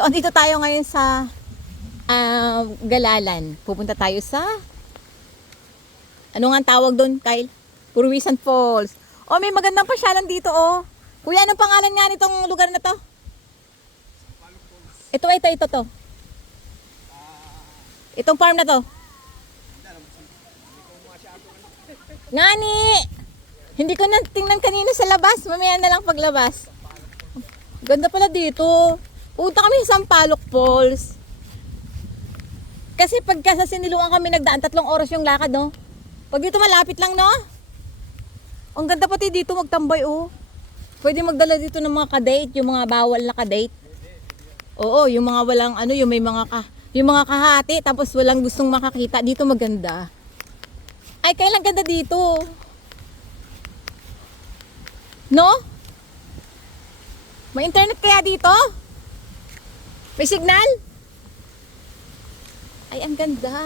So, andito tayo ngayon sa Galalan. Pupunta tayo sa ano nga ang tawag doon, Kyle? Purwisan Falls. Oh, may magandang pasyalan dito, oh. Kuya, anong pangalan nga nitong lugar na to? Ito to. Itong farm na to. Ngani! Hindi ko na tingnan kanina sa labas. Mamaya na lang paglabas. Ganda pala dito. Punta kami sa Sampaloc Falls. Kasi pagka sa Siniluan kami nagdaan, 3 oras yung lakad, no? Pag dito malapit lang, no? Ang ganda pati dito magtambay, oh. Pwede magdala dito ng mga kadate, yung mga bawal na kadate. Oo, yung mga walang ano, yung may mga yung mga kahati tapos walang gustong makakita, dito maganda. Ay, kailan ganda dito. No? May internet kaya dito? May signal? Ay, ang ganda.